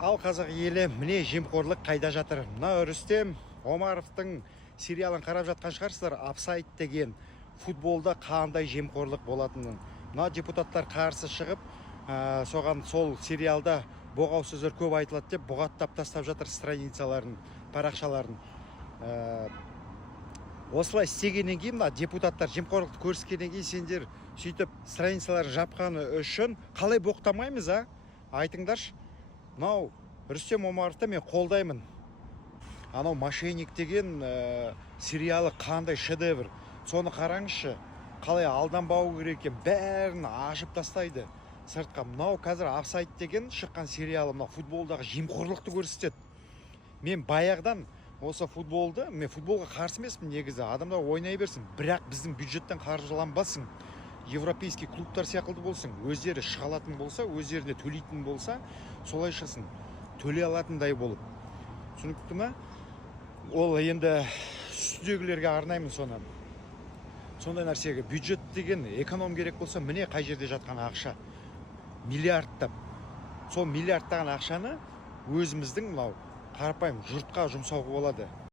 Ал қазақ елі, міне жемқорлық қайда жатыр. Мына Рүстем Омаровтың сериалын қарап жатқан шығарсыздар. Офсайд деген футболда қандай жемқорлық болатынын. Мына депутаттар қарсы шығып, соған сол сериалда боғау сөздер көп айтылады деп бұғаттап тастап жатыр страницаларын, парақшаларын. Осылай істегеннен кейін, мына депутаттар жемқорлықты көрсеткеннен кейін сендер сөйтіп страницаларын жапқаны үшін қалай боқтамаймыз, айтыңдаршы. Мынау Рүстем Омаровты мен қолдаймын. Анау мошенник деген сериалы қандай шедевр. Соны қараңызшы, қалай алданбау керек екен, бәрін ашып тастайды сыртқа. Мынау қазір офсайд деген шыққан сериалы, мынау футболдағы жемқорлықты көрсетеді. Мен баяғыдан осы футболды, мен футболға қарсы емеспін негізі, адамдар ойнай берсін, бірақ біздің бюджеттен қаржыланбасын. Европейский клубтар сияқты болсын, өздері шыға алатын болса, өздеріне төлейтін болса, солай шықсын, төлей алатындай болып. Түсінікті ме? Ол енді үстідегілерге арнаймын соны. Сондай нәрсеге бюджет деген эконом керек болса, міне қай жерде жатқан ақша. Миллиардтап. Сол миллиардтаған ақшаны өзіміздің мынау қарапайым жұртқа жұмсауға болады.